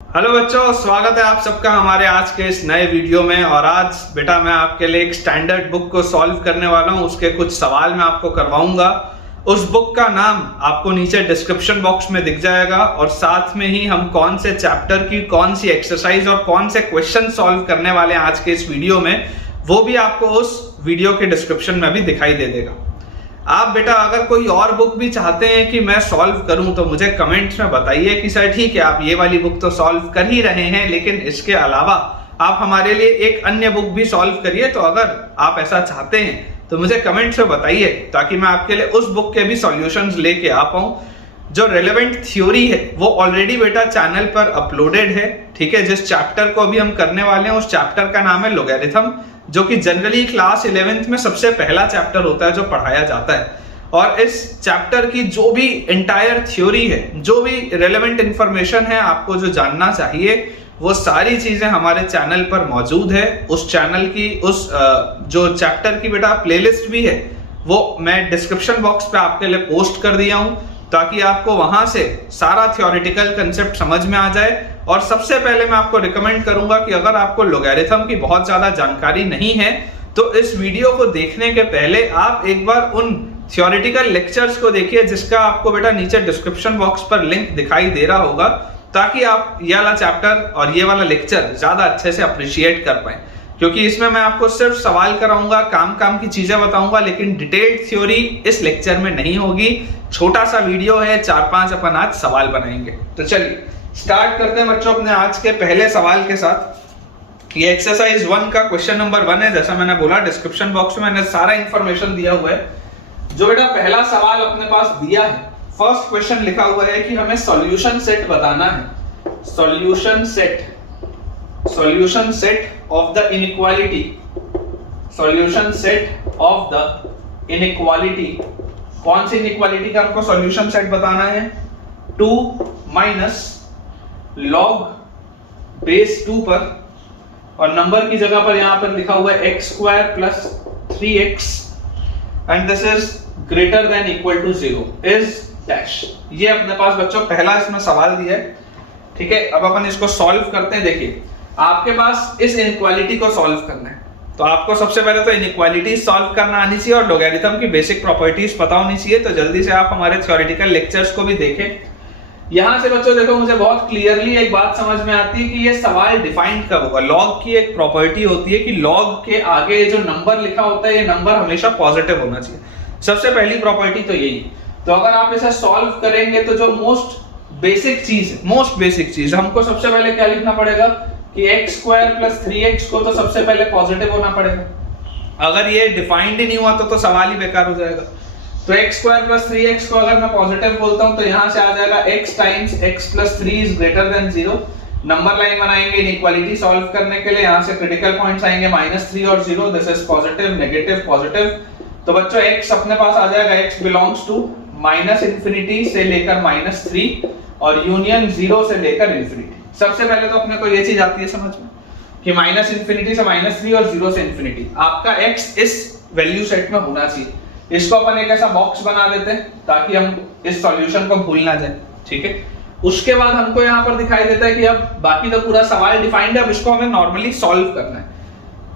Hello बच्चों, स्वागत है आप सबका हमारे आज के इस नए वीडियो में। और आज बेटा मैं आपके लिए एक स्टैंडर्ड बुक को सॉल्व करने वाला हूं। उसके कुछ सवाल मैं आपको करवाऊंगा। उस बुक का नाम आपको नीचे डिस्क्रिप्शन बॉक्स में दिख जाएगा और साथ में ही हम कौन से चैप्टर की कौन सी एक्सरसाइज और कौन से क्वेश्चन सॉल्व करने वाले हैं आज के इस वीडियो में, वो भी आपको उस वीडियो के डिस्क्रिप्शन में भी दिखाई दे देगा। आप बेटा अगर कोई और बुक भी चाहते हैं कि मैं सॉल्व करूं तो मुझे कमेंट्स में बताइए कि सर ठीक है, आप ये वाली बुक तो सॉल्व कर ही रहे हैं, लेकिन इसके अलावा आप हमारे लिए एक अन्य बुक भी सॉल्व करिए। तो अगर आप ऐसा चाहते हैं तो मुझे कमेंट्स में बताइए, ताकि मैं आपके लिए उस बुक के भी सॉल्यूशंस लेके आ पाऊं। जो रेलेवेंट थ्योरी है वो ऑलरेडी बेटा चैनल पर अपलोडेड है। ठीक है, जिस चैप्टर को अभी हम करने वाले हैं उस चैप्टर का नाम है लोगैरिथम, जो कि जनरली क्लास 11th में सबसे पहला चैप्टर होता है जो पढ़ाया जाता है। और इस चैप्टर की जो भी एंटायर थ्योरी है, जो भी रेलेवेंट इंफॉर्मेशन है आपको जो जानना चाहिए, वो सारी चीजें हमारे चैनल पर मौजूद है। उस चैनल की उस जो चैप्टर की बेटा प्लेलिस्ट भी है वो मैं डिस्क्रिप्शन बॉक्स पे आपके लिए पोस्ट कर दिया हूं, ताकि आपको वहां से सारा थ्योरेटिकल कंसेप्ट समझ में आ जाए। और सबसे पहले मैं आपको रिकमेंड करूंगा कि अगर आपको लोगैरिथम की बहुत ज्यादा जानकारी नहीं है तो इस वीडियो को देखने के पहले आप एक बार उन थ्योरेटिकल लेक्चर्स को देखिए, जिसका आपको बेटा नीचे डिस्क्रिप्शन बॉक्स पर लिंक दिखाई दे रहा होगा, ताकि आप ये वाला चैप्टर और ये वाला लेक्चर ज्यादा अच्छे से अप्रिशिएट कर पाए। क्योंकि इसमें मैं आपको सिर्फ सवाल कराऊंगा, काम की चीजें बताऊंगा, लेकिन डिटेल्ड थ्योरी इस लेक्चर में नहीं होगी। छोटा सा वीडियो है, 4-5 अपन आज सवाल बनाएंगे। तो चलिए स्टार्ट करते हैं बच्चों अपने आज के पहले सवाल के साथ। ये एक्सरसाइज 1 का क्वेश्चन नंबर 1 है। जैसा मैंने बोला डिस्क्रिप्शन बॉक्स में मैंने सारा इंफॉर्मेशन दिया हुआ है। जो बेटा पहला सवाल अपने पास दिया है, फर्स्ट क्वेश्चन लिखा हुआ है कि हमें सॉल्यूशन सेट बताना है। Solution set of the inequality, solution set of the inequality. कौन सी इनइक्वालिटी का हमको सॉल्यूशन सेट बताना है? 2 माइनस लॉग बेस 2 पर, और नंबर की जगह पर यहां पर लिखा हुआ है x square plus 3x and this is greater than equal to 0 is dash. ये अपने पास बच्चों पहला इसमें सवाल दिया है। ठीक है, अब अपन इसको सॉल्व करते हैं। देखिए आपके पास इस इनइक्वालिटी को सॉल्व करना है, तो आपको सबसे पहले तो इनइक्वालिटी सॉल्व करना आनी चाहिए और लोगैरिथम की बेसिक प्रॉपर्टीज पता होनी चाहिए। तो जल्दी से आप हमारे थ्योरेटिकल लेक्चर्स को भी देखें। यहां से बच्चों देखो, मुझे बहुत क्लियरली एक बात समझ में आती है कि ये सवाल डिफाइंड कब होगा। लॉग की एक प्रॉपर्टी होती है कि लॉग के आगे जो नंबर लिखा होता है ये नंबर हमेशा पॉजिटिव होना चाहिए। सबसे पहली प्रॉपर्टी तो यही। तो अगर आप इसे सॉल्व करेंगे तो जो मोस्ट बेसिक चीज हमको सबसे पहले क्या लिखना पड़ेगा कि x स्क्वायर प्लस 3x को तो सबसे पहले पॉजिटिव होना पड़ेगा। अगर ये डिफाइंड ही नहीं हुआ तो सवाल ही बेकार हो जाएगा। तो x स्क्वायर प्लस 3x को अगर मैं पॉजिटिव बोलता हूं तो यहां से आ जाएगा x times x plus 3 is greater then 0। Number line बनाएंगे इनइक्वालिटी सॉल्व करने के लिए। यहां से क्रिटिकल पॉइंट्स आएंगे -3 और 0। This is positive, negative, positive. तो बच्चों x अपने पास आ जाएगा, x बिलोंग्स टू -इंफिनिटी से लेकर -3 और यूनियन 0 से लेकर इंफिनिटी। सबसे पहले तो अपने को ये चीज आती है समझ में कि -इंफिनिटी से -3 और 0 से इंफिनिटी आपका x इस वैल्यू सेट में होना चाहिए। इसको अपन एक ऐसा बॉक्स बना देते हैं ताकि हम इस सॉल्यूशन को भूल ना जाए। ठीक है, उसके बाद हमको यहाँ पर दिखाई देता है कि अब बाकी तो पूरा सवाल डिफाइंड है, अब इसको हमें नॉर्मली सॉल्व करना है।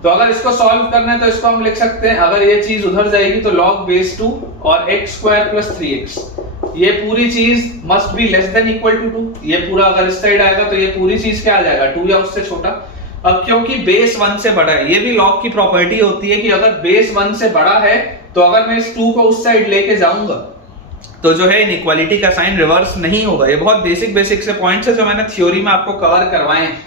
तो अगर इसको सॉल्व करना है तो इसको हम लिख सकते हैं, अगर ये चीज उधर जाएगी तो log बेस 2 और x स्क्वायर प्लस 3x, ये पूरी चीज must be less than equal to 2। ये पूरा अगर इस साइड आएगा तो ये पूरी चीज क्या आ जाएगा, 2 या उससे छोटा। अब क्योंकि बेस 1 से बड़ा है, ये भी log की प्रॉपर्टी होती है कि अगर बेस 1 से बड़ा है तो अगर मैं इस 2 को उस साइड लेके जाऊंगा तो जो है इनइक्वालिटी का साइन रिवर्स नहीं होगा। ये बहुत बेसिक से पॉइंट्स है जो मैंने थ्योरी में आपको कवर करवाए हैं।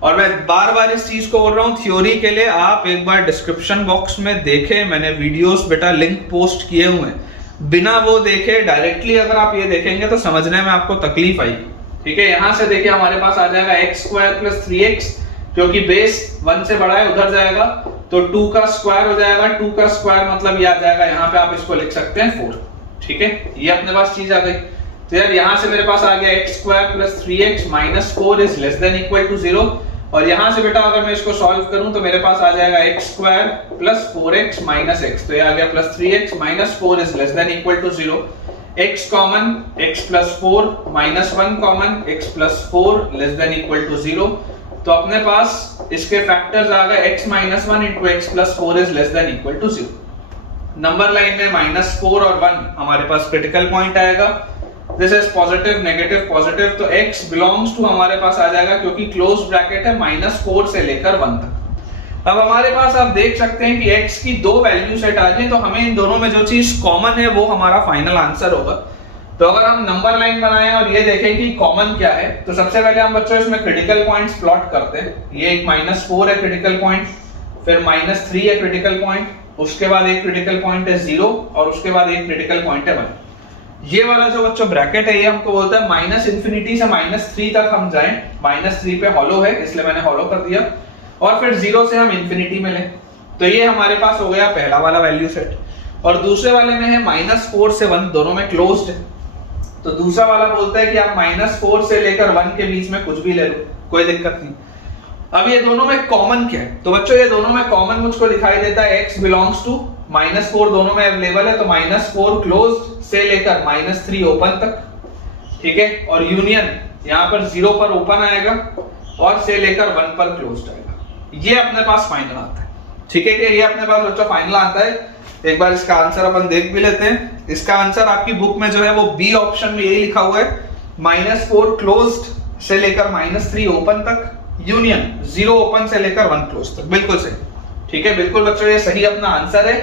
और मैं बार बार इस चीज को बोल रहा हूँ, थ्योरी के लिए आप एक बार डिस्क्रिप्शन बॉक्स में देखें। मैंने वीडियोस बेटा लिंक पोस्ट किए हुए हैं। बिना वो देखे डायरेक्टली अगर आप ये देखेंगे तो समझने में आपको तकलीफ आएगी। ठीक है, यहां से देखिए हमारे पास आ जाएगा x स्क्वायर प्लस 3x, क्योंकि बेस 1 से बड़ा है, उधर जाएगा तो 2 का स्क्वायर हो जाएगा। 2 का स्क्वायर मतलब ये आ जाएगा, यहाँ पे आप इसको लिख सकते हैं 4। ठीक है, ये अपने पास चीज आ गई। तो यार यहां से मेरे पास आ गया x square plus 3x minus 4 is less than equal to 0। और यहां से बेटा अगर मैं इसको सॉल्व करूं तो मेरे पास आ जाएगा x square plus 4x minus x। तो ये आ गया plus 3x minus 4 is less than equal to 0। x common x plus 4 minus 1 common x plus 4 less than equal to 0। तो अपने पास इसके फैक्टर्स आ गए x minus 1 into x plus 4 is less than equal to 0। Number line में minus 4 और 1 हमारे पास क्रिटिकल पॉइंट आएगा। This is positive negative positive, तो x बिलोंग्स टू हमारे पास आ जाएगा क्योंकि क्लोज ब्रैकेट है माइनस 4 से लेकर 1 तक। अब हमारे पास आप देख सकते हैं कि x की दो वैल्यू सेट आ गई, तो हमें इन दोनों में जो चीज कॉमन है वो हमारा फाइनल आंसर होगा। तो अगर हम नंबर लाइन बनाएं और ये देखें कि कॉमन क्या है, तो सबसे पहले हम बच्चों इसमें क्रिटिकल पॉइंट्स प्लॉट करते हैं। ये एक माइनस 4 है क्रिटिकल पॉइंट, फिर माइनस 3 है क्रिटिकल पॉइंट, उसके बाद एक क्रिटिकल पॉइंट है 0 और उसके बाद एक क्रिटिकल पॉइंट है 1। ये वाला जो बच्चों ब्रैकेट है ये हमको बोलता है माइनस इंफिनिटी से माइनस 3 तक हम जाएं। माइनस 3 पे हॉलो है इसलिए मैंने हॉलो कर दिया, और फिर 0 से हम इंफिनिटी में लें। तो ये हमारे पास हो गया पहला वाला वैल्यू सेट, और दूसरे वाले में है माइनस 4 से 1, दोनों में क्लोज्ड है। तो दूसरा वाला बोलता है कि आप माइनस 4 से लेकर 1 के बीच में कुछ भी ले लो, कोई दिक्कत नहीं। अब ये दोनों में कॉमन क्या है, तो बच्चों ये दोनों में कॉमन मुझको दिखाई देता है x बिलोंग्स टू माइनस 4, दोनों में अवेलेबल है, तो माइनस 4 क्लोज्ड से लेकर माइनस 3 ओपन तक, ठीक है। और यूनियन यहाँ पर 0 पर ओपन आएगा और से लेकर 1 पर क्लोज्ड आएगा। ये अपने पास फाइनल आता है, ठीक है। कि ये अपने पास बच्चों फाइनल आता है। एक बार इसका आंसर अपन देख भी लेते हैं। इसका आंसर आपकी बुक में जो है वो बी ऑप्शन में यही लिखा हुआ है, माइनस 4 क्लोज्ड से लेकर माइनस 3 ओपन तक, यूनियन 0 ओपन से लेकर 1 क्लोज तक। बिल्कुल सही, ठीक है, बिल्कुल बच्चों ये सही अपना आंसर है।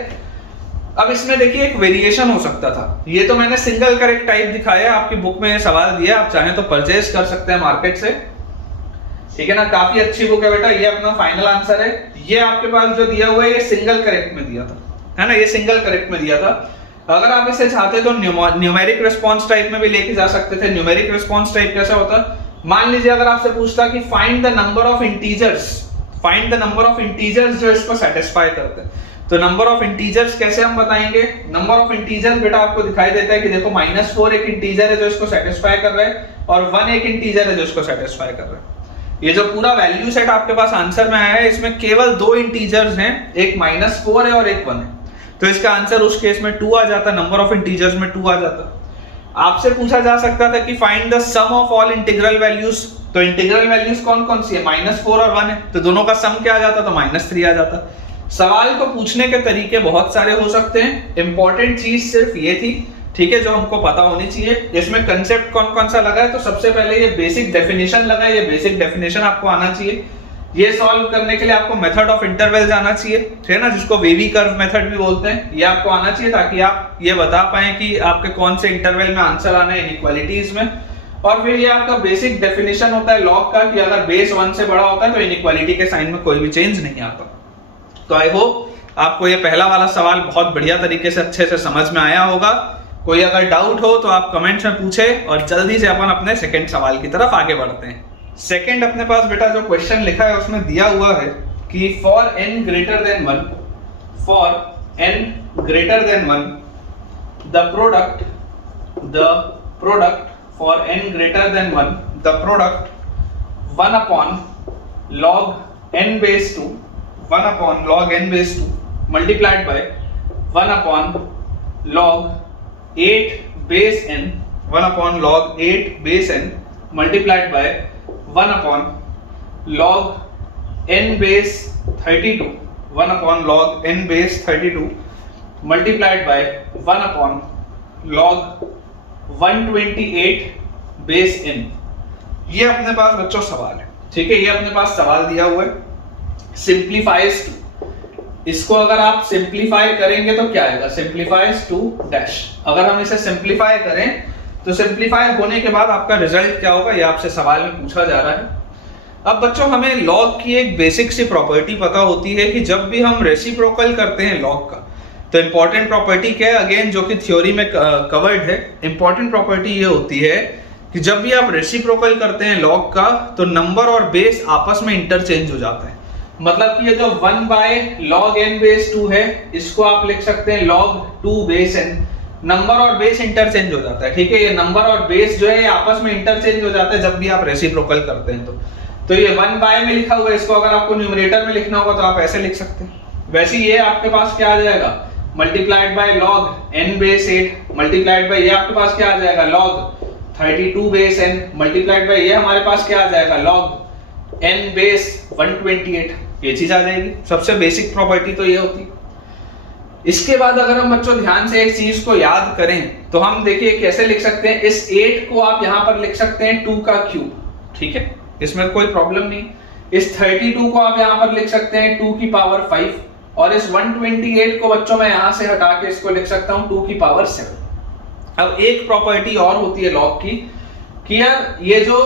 अब इसमें देखिए एक वेरिएशन हो सकता था, ये तो मैंने सिंगल करेक्ट टाइप दिखाया, आपकी बुक में सवाल दिया, आप चाहें तो परचेज कर सकते हैं मार्केट से, ठीक है ना। काफी अच्छी बुक है बेटा, ये अपना फाइनल आंसर है। ये आपके पास जो दिया हुआ है ये सिंगल करेक्ट में दिया था, है ना, ये सिंगल करेक्ट में दिया था। अगर आप इसे चाहते तो न्यूमेरिक रिस्पांस टाइप में भी लेके जा सकते थे। न्यूमेरिक रिस्पांस टाइप कैसा होता, मान लीजिए अगर आपसे पूछता कि find the number of integers, find the number of integers जो इसको सेटिस्फाई करते हैं, तो नंबर ऑफ इंटीजर्स कैसे हम बताएंगे। नंबर ऑफ इंटीजर्स बेटा आपको दिखाई देता है कि देखो माइनस 4 एक इंटीजर है जो इसको सेटिस्फाई कर रहा है, और 1 एक इंटीजर है जो इसको सेटिस्फाई कर रहा है। ये जो पूरा वैल्यू सेट आपके पास आंसर में आया है, इसमें केवल 2 इंटीजर्स हैं, एक माइनस 4 है और एक 1 है, तो इसका आंसर उस केस में 2 आ जाता, नंबर ऑफ इंटीजर्स में 2 आ जाता। आपसे पूछा जा सकता था कि find the sum of all integral values, तो इंटीग्रल वैल्यूज कौन कौन सी है, माइनस 4 और 1 है, तो दोनों का सम क्या आ जाता, तो माइनस 3 आ जाता। सवाल को पूछने के तरीके बहुत सारे हो सकते हैं, इंपॉर्टेंट चीज सिर्फ ये थी, ठीक है, जो हमको पता होनी चाहिए। इसमें कंसेप्ट कौन कौन सा लगा है, तो सबसे पहले ये बेसिक डेफिनेशन लगा है, ये बेसिक डेफिनेशन आपको आना चाहिए। ये सॉल्व करने के लिए आपको मेथड ऑफ इंटरवल जाना चाहिए, ठीक है ना, जिसको वेवी कर्व मेथड भी बोलते हैं, ये आपको आना चाहिए ताकि आप ये बता पाए कि आपके कौन से इंटरवल में आंसर आना है इनइक्वालिटीज में। और फिर ये आपका बेसिक डेफिनेशन होता है लॉग का कि अगर बेस 1 से बड़ा होता है तो इनइक्वालिटी के साइन में कोई भी चेंज नहीं आता। तो आई होप आपको ये पहला वाला सवाल बहुत बढ़िया तरीके से अच्छे से समझ में आया होगा। कोई अगर डाउट हो तो आप कमेंट्स में पूछे, और जल्दी से अपन अपने सेकंड सवाल की तरफ आगे बढ़ते हैं। सेकंड अपने पास बेटा जो क्वेश्चन लिखा है उसमें दिया हुआ है कि for n greater than 1, for n greater than 1 the product for n greater than 1 the product 1 upon log n base 2 1 upon log n base 2 multiplied by 1 upon log 8 base n 1 upon log 8 base n multiplied by 1 upon log n base 32 1 upon log n base 32 multiplied by 1 upon log 128 base n। ये अपने पास बच्चों सवाल है, ठीक है, ये अपने पास सवाल दिया हुआ है। सिंप्लीफाइज टू, इसको अगर आप सिंप्लीफाई करेंगे तो क्या आएगा, सिंप्लीफाइज टू डैश। अगर हम इसे सिंप्लीफाई करें तो सिंप्लीफाई होने के बाद आपका रिजल्ट क्या होगा, ये आपसे सवाल में पूछा जा रहा है। अब बच्चों हमें लॉग की एक बेसिक सी प्रॉपर्टी पता होती है कि जब भी हम रेसिप्रोकल करते हैं लॉग का, तो इंपॉर्टेंट प्रॉपर्टी क्या है, अगेन जो कि थ्योरी में कवर्ड है। इंपॉर्टेंट प्रॉपर्टी ये होती है कि जब भी आप रेसिप्रोकल करते हैं लॉग का, तो नंबर और बेस आपस में इंटरचेंज हो जाता है। मतलब कि ये जो 1 बाय log n बेस 2 है, इसको आप लिख सकते हैं log 2 बेस n। नंबर और बेस इंटरचेंज हो जाता है, ठीक है, ये नंबर और बेस जो है ये आपस में इंटरचेंज हो जाता है जब भी आप रेसिप्रोकल करते हैं। तो ये 1 बाय में लिखा हुआ है, इसको अगर आपको न्यूमरेटर में लिखना होगा तो आप ऐसे लिख सकते हैं। वैसे ये आपके पास क्या आ जाएगा, multiplied by log n base 8 multiplied by ये आपके पास क्या आ जाएगा log 32 base n multiplied by ये हमारे पास क्या आ जाएगा लॉग n बेस 128, ये चीज आ जाएगी। सबसे बेसिक प्रॉपर्टी तो ये होती है। इसके बाद अगर हम बच्चों ध्यान से एक चीज को याद करें तो हम देखिए कैसे लिख सकते हैं, इस 8 को आप यहां पर लिख सकते हैं 2 का क्यूब, ठीक है, इसमें कोई प्रॉब्लम नहीं। इस 32 को आप यहां पर लिख सकते हैं 2 की पावर 5 और इस 128 को बच्चों मैं यहां से हटा के इसको लिख सकता हूं 2 की पावर 7। अब एक प्रॉपर्टी और होती है लॉग की कि यार ये जो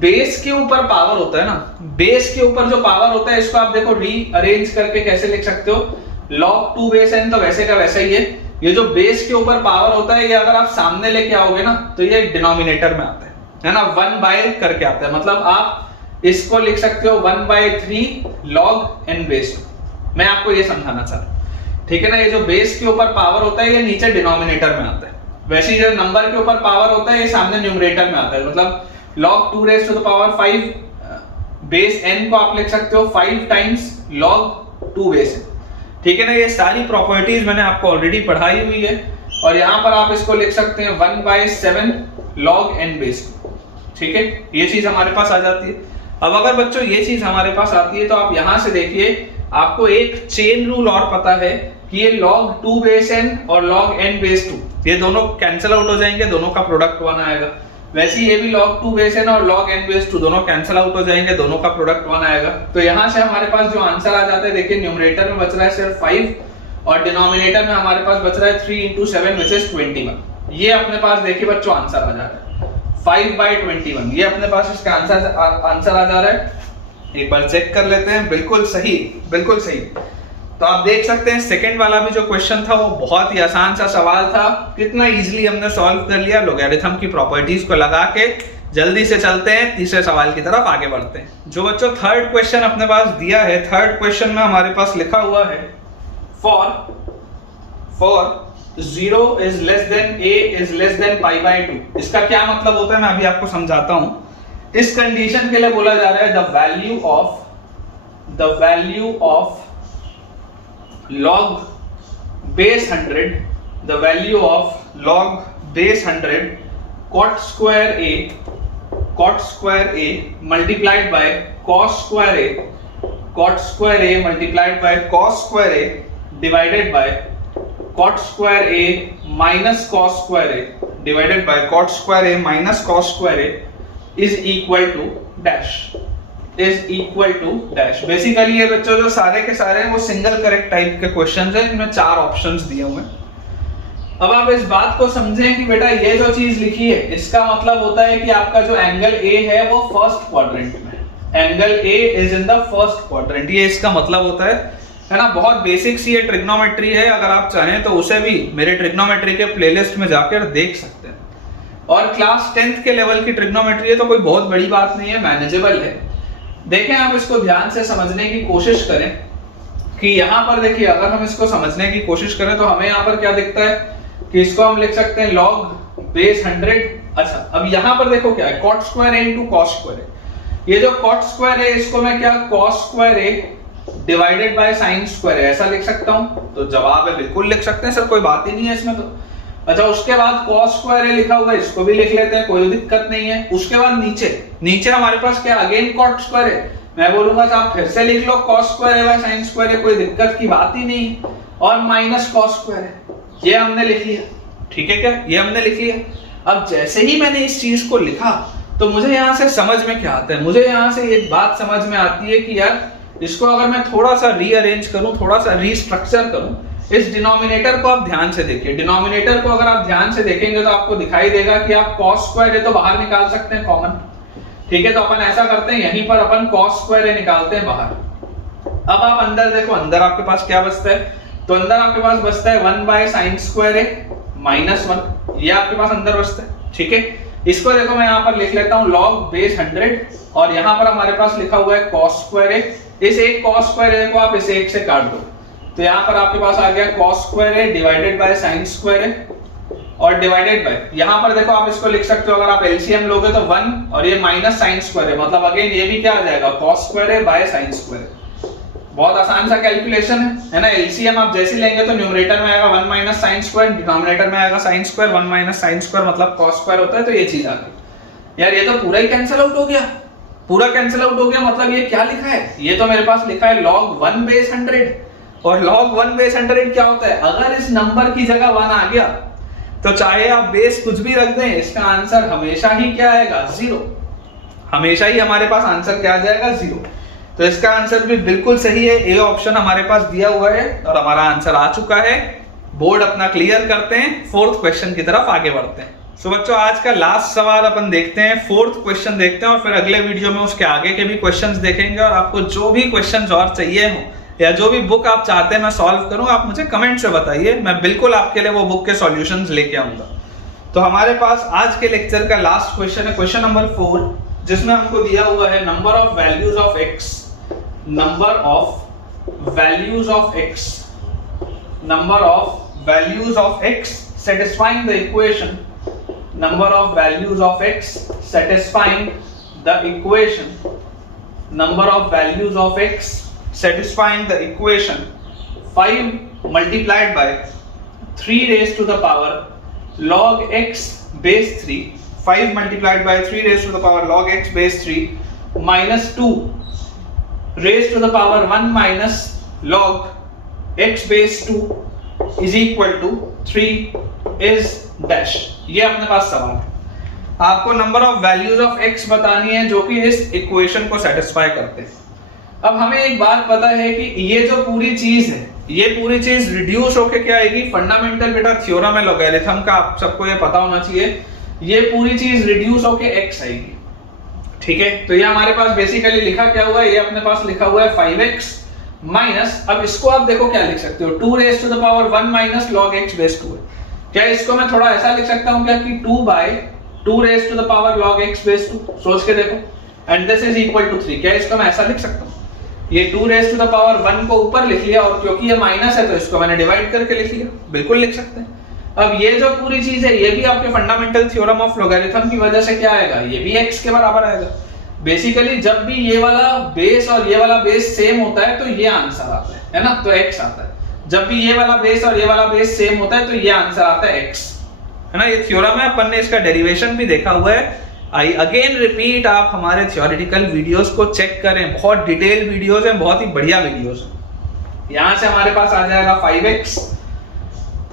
बेस के ऊपर पावर होता है ना, बेस के ऊपर जो पावर होता है इसको आप देखो रीअरेंज करके कैसे लिख सकते हो log 2 बेस n, तो वैसे का वैसा ही है। ये जो बेस के ऊपर पावर होता है ये अगर आप सामने लेके आओगे ना तो ये डिनोमिनेटर में आता है ना, 1 बाय करके आता है, मतलब आप इसको लिख सकते हो 1/3 log n बेस 2। मैं आपको ये समझाना चाह रहा हूं, ठीक है ना। ये जो बेस के ऊपर पावर होता है ये नीचे डिनोमिनेटर में आता है, वैसे जो नंबर के ऊपर पावर होता है ये सामने न्यूमरेटर में आता है, मतलब log 2 raised to the power 5 base n को आप लिख सकते हो 5 टाइम्स log 2 बेस n, ठीक है ना। ये सारी प्रॉपर्टीज मैंने आपको ऑलरेडी पढ़ाई हुई है और यहां पर आप इसको लिख सकते हैं 1/7 log n बेस 2, ठीक है, ये चीज हमारे पास आ जाती है। अब अगर बच्चों ये चीज हमारे पास आती है तो आप यहां से देखिए आपको एक चेन रूल और पता है कि ये log 2 बेस n और log n बेस 2 ये दोनों कैंसिल आउट हो जाएंगे, दोनों का प्रोडक्ट 1 आएगा। वैसे ये भी log 2 बेस n और log n बेस 2 दोनों कैंसिल आउट हो जाएंगे, दोनों का प्रोडक्ट 1 आएगा। तो यहां से हमारे पास जो आंसर आ जाता है, देखिए न्यूमरेटर में बच रहा है सिर्फ 5 और डिनोमिनेटर में हमारे पास बच रहा है 3 × 7 which is 21। ये अपने पास देखिए बच्चों आंसर आ जा रहा है 5/21, ये अपने पास इसका आंसर आ जा रहा है। एक बार चेक कर लेते हैं, बिल्कुल सही, बिल्कुल सही। तो आप देख सकते हैं सेकंड वाला भी जो क्वेश्चन था वो बहुत ही आसान सा सवाल था, कितना इजीली हमने सॉल्व कर लिया। लोगैरिथम की प्रॉपर्टीज को लगा के जल्दी से चलते हैं तीसरे सवाल की तरफ आगे बढ़ते हैं। जो बच्चों थर्ड क्वेश्चन अपने पास दिया है, थर्ड क्वेश्चन में हमारे पास लिखा हुआ है for 0 is less than a is less than π/2। इसका क्या मतलब होता है मैं अभी आपको समझाता हूं। इस कंडीशन के लिए बोला जा रहा है the value of log base 100, the value of log base 100 cot square a multiplied by cos square a multiplied by cos square a divided by cot square a minus cos square a divided by cot square a minus cos square a is equal to dash। Basically ये बच्चों जो सारे के सारे वो single correct type के questions हैं, इनमें 4 ऑप्शंस दिए हुए हैं। अब आप इस बात को समझें कि बेटा ये जो चीज लिखी है इसका मतलब होता है कि आपका जो एंगल ए है वो फर्स्ट क्वाड्रेंट में, angle A is in the first quadrant, ये इसका मतलब होता है ना। बहुत बेसिक सी ये ट्रिग्नोमेट्री है, अगर आप चाहें तो उसे भी मेरे ट्रिग्नोमेट्री के प्लेलिस्ट में जाकर देख सकते हैं। और क्लास 10th के लेवल की ट्रिग्नोमेट्री है तो कोई बहुत बड़ी बात नहीं है, मैनेजेबल है। देखें आप इसको ध्यान से समझने की कोशिश करें कि यहाँ पर देखिए अगर हम इसको समझने की कोशिश करें तो हमें यहाँ पर क्या दिखता है कि इसको हम लिख सकते हैं log बेस 100। अच्छा अब यहाँ पर देखो क्या है, cot square a into cos square a। ये जो cot square है इसको मैं क्या cos square a divided by sin square a ऐसा लिख सकता हूँ। तो जवाब है बिल्कुल लिख सकते हैं सर, कोई बात ही नहीं है इसमें तो। अच्छा उसके बाद cos square a लिखा हुआ है, इसको भी लिख लेते हैं, कोई दिक्कत नहीं है। उसके बाद नीचे हमारे पास क्या अगेन cot square a, मैं बोलूंगा आप फिर से लिख लो cos square a by sin square a, कोई दिक्कत की बात ही नहीं। और माइनस cos square a ये हमने लिख लिया, ठीक है क्या, ये हमने लिख लिया। अब जैसे ही मैंने इस चीज को लिखा तो मुझे यहाँ से समझ में क्या आता है, मुझे यहाँ से ये बात समझ में आती है कि यार इसको अगर मैं थोड़ा सा रीअरेंज करूं, थोड़ा सा रीस्ट्रक्चर करूं, इस डिनोमिनेटर को आप ध्यान से देखिए। डिनोमिनेटर को अगर आप ध्यान से देखेंगे तो आपको दिखाई देगा कि आप cos square a तो बाहर निकाल सकते हैं कॉमन, ठीक है। तो अपन ऐसा करते हैं, यहीं पर अपन cos square a निकालते हैं बाहर। अब आप अंदर देखो, अंदर आपके पास क्या बचता है, तो अंदर आपके पास बचता है 1 by sin square a minus 1, ये आपके पास अंदर बचता है, ठीक है। इसको देखो मैं यहाँ पर लिख लेता हूँ log base 100 और यहाँ पर हमारे पास लिखा हुआ है cos square a। इस एक cos square a को आप इस एक से काट दो तो यहाँ पर आपके पास आ गया cos square a divided by sin square a और डिवाइडेड बाय, यहाँ पर देखो आप इसको लिख सकते हो अगर आप एलसीएम लोगे तो 1 और ये माइनस sin square a, मतलब अगेन ये भी क्या आ जाएगा cos square a by sin square a। बहुत आसान सा कैलकुलेशन है ना। एलसीएम आप जैसे लेंगे तो न्यूमरेटर में आएगा 1 माइनस साइन स्क्वायर, डिनोमिनेटर में आएगा sine square, 1 minus sine square मतलब कॉस स्क्वायर होता है, तो ये चीज आ गई। यार ये तो पूरा ही कैंसिल आउट हो गया, पूरा कैंसिल आउट हो गया, मतलब ये क्या लिखा है, ये तो मेरे पास लिखा है log 1 बेस 100, और log 1 बेस 100 क्या होता है, अगर इस नंबर की जगह 1 आ गया तो चाहे आप बेस कुछ भी रख दें, इसका आंसर हमेशा ही क्या आएगा, 0। हमेशा ही हमारे पास आंसर क्या आ जाएगा, 0। तो इसका आंसर भी बिल्कुल सही है, ए ऑप्शन हमारे पास दिया हुआ है और हमारा आंसर आ चुका है। बोर्ड अपना क्लियर करते हैं, फोर्थ क्वेश्चन की तरफ आगे बढ़ते हैं। सो बच्चों आज का लास्ट सवाल अपन देखते हैं, फोर्थ क्वेश्चन देखते हैं और फिर अगले वीडियो में उसके आगे के भी क्वेश्चंस देखेंगे। और आपको जो भी क्वेश्चंस और चाहिए हो या जो भी बुक आप चाहते हैं मैं सॉल्व करूं, आप मुझे कमेंट से बताइए, मैं बिल्कुल आपके लिए वो बुक के सॉल्यूशंस लेके आऊंगा। तो हमारे पास आज के लेक्चर का लास्ट क्वेश्चन है क्वेश्चन नंबर 4, जिसमें हमको दिया हुआ है number of values of x, number of values of x, number of values of x satisfying the equation, number of values of x satisfying the equation, number of values of x satisfying the equation 5 multiplied by 3 raised to the power log x base 3, 5 multiplied by 3 raised to the power log x base 3 minus 2 raised to the power 1 minus log x base 2 is equal to 3 is dash। ये अपने पास सवाल है, आपको number of values of x बतानी है जो कि इस इक्वेशन को सेटिस्फाई करते हैं। अब हमें एक बात पता है कि ये जो पूरी चीज है, ये पूरी चीज रिड्यूस होके क्या आएगी, फंडामेंटल बेटा थ्योरम है लॉगरिथम का, आप सबको ये पता होना चाहिए, ये पूरी चीज रिड्यूस होके x आएगी, ठीक है। तो ये हमारे पास बेसिकली लिखा क्या हुआ है, ये अपने पास लिखा हुआ है 5x माइनस, अब इसको आप देखो क्या लिख सकते हो, 2 raise to the power 1 minus log x base 2 है। क्या इसको मैं थोड़ा ऐसा लिख सकता हूं क्या कि 2 raise to the power log x base 2, सोच के देखो, and this is equal to 3। क्या इसको मैं ऐसा लिख सकता हूं, ये 2 रेज़ टू द पावर 1 को ऊपर लिख लिया और क्योंकि ये माइनस है तो इसको मैंने डिवाइड करके लिख लिया, बिल्कुल लिख सकते हैं। अब ये जो पूरी चीज है ये भी आपके फंडामेंटल थ्योरम ऑफ लॉगरिथम की वजह से क्या आएगा, ये भी x के बराबर आएगा। बेसिकली जब भी ये वाला बेस और ये वाला बेस सेम होता है तो ये आंसर आता है ना, तो x आता है। जब भी ये वाला बेस और ये वाला बेस सेम होता है तो ये आंसर आता है x, है ना। ये थ्योरम है, अपन ने इसका डेरिवेशन भी देखा हुआ है। आई अगेन रिपीट, आप हमारे थ्योरेटिकल वीडियोस को चेक करें, बहुत डिटेल वीडियोस हैं, बहुत ही बढ़िया वीडियोस हैं। यहां से हमारे पास आ जाएगा 5x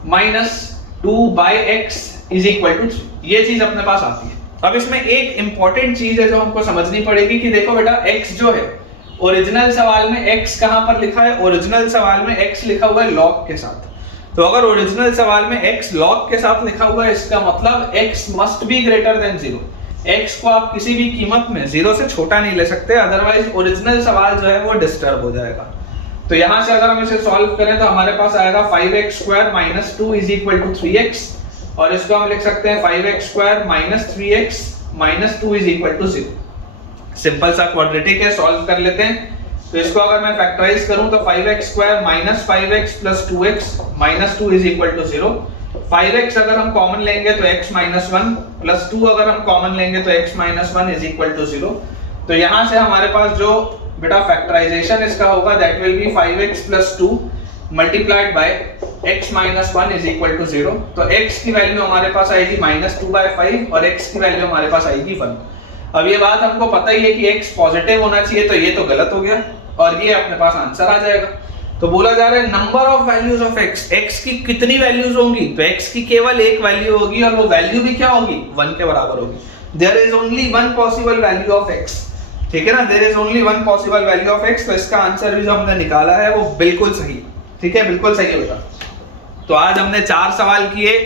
minus 2/x is equal to 3, ये चीज अपने पास आती है। अब इसमें एक इंपॉर्टेंट चीज है जो हमको समझनी पड़ेगी कि देखो बेटा x जो है, ओरिजिनल सवाल में x कहां पर लिखा है, ओरिजिनल सवाल में x लिखा हुआ है log के साथ। तो अगर ओरिजिनल सवाल में x log के साथ लिखा हुआ है, इसका मतलब x must be greater than 0। x को आप किसी भी कीमत में 0 से छोटा नहीं ले सकते, अदरवाइज ओरिजिनल सवाल जो है वो डिस्टर्ब हो जाएगा। तो यहां से अगर हम इसे सॉल्व करें तो हमारे पास आएगा 5x square minus 2 is equal to 3x, और इसको हम लिख सकते हैं 5x square minus 3x minus 2 is equal to 0। Simple सा क्वाड्रेटिक है, सॉल्व कर लेते हैं। तो इसको अगर मैं फैक्टराइज करूं तो 5x square minus 5x plus 2x minus 2 is equal to 0। 5x अगर हम कॉमन लेंगे तो x माइनस 1 प्लस 2 अगर हम कॉमन लेंगे तो x minus 1 is equal to 0। तो यहां से हमारे पास जो बेटा फैक्टराइजेशन इसका होगा that will be 5x plus 2 multiplied by x minus 1 is equal to 0। तो x की वैल्यू हमारे पास आएगी माइनस 2/5 और x की वैल्यू हमारे पास आएगी 1। अब ये बात हमको पता ही है कि x पॉजिटिव होना चाहिए, तो ये तो गलत हो गया और ये अपने पास आंसर आ जाएगा। तो बोला जा रहा है number of values of x की कितनी वैल्यूज होंगी, तो x की केवल एक वैल्यू होगी और वो वैल्यू भी क्या होगी, 1 के बराबर होगी। There is only one possible value of x, ठीक है ना, there is only one possible value of x। तो इसका आंसर भी जो हमने निकाला है वो बिल्कुल सही, ठीक है, बिल्कुल सही होगा। तो आज हमने 4 सवाल किए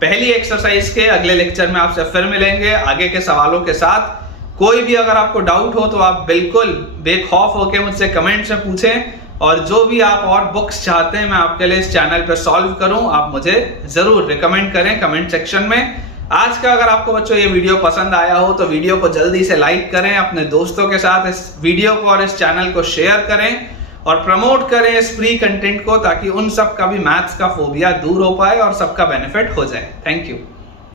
पहली एक्सरसाइज के। अगले लेक्चर में आपसे फिर मिलेंगे आगे के सवालों के साथ। कोई भी अगर आपको डाउट हो तो आप बिल्कुल बेखौफ होकर मुझसे कमेंट में पूछें, और जो भी आप और बुक्स चाहते हैं मैं आपके लिए इस चैनल पर सॉल्व करूं, आप मुझे जरूर रिकमेंड करें कमेंट सेक्शन में। आज का अगर आपको बच्चों ये वीडियो पसंद आया हो तो वीडियो को जल्दी से लाइक करें, अपने दोस्तों के साथ इस वीडियो को और इस चैनल को शेयर करें और प्रमोट करें इस फ्री कंटेंट को, ताकि उन सब का भी मैथ्स का फोबिया दूर हो पाए और सबका बेनिफिट हो जाए। Thank you.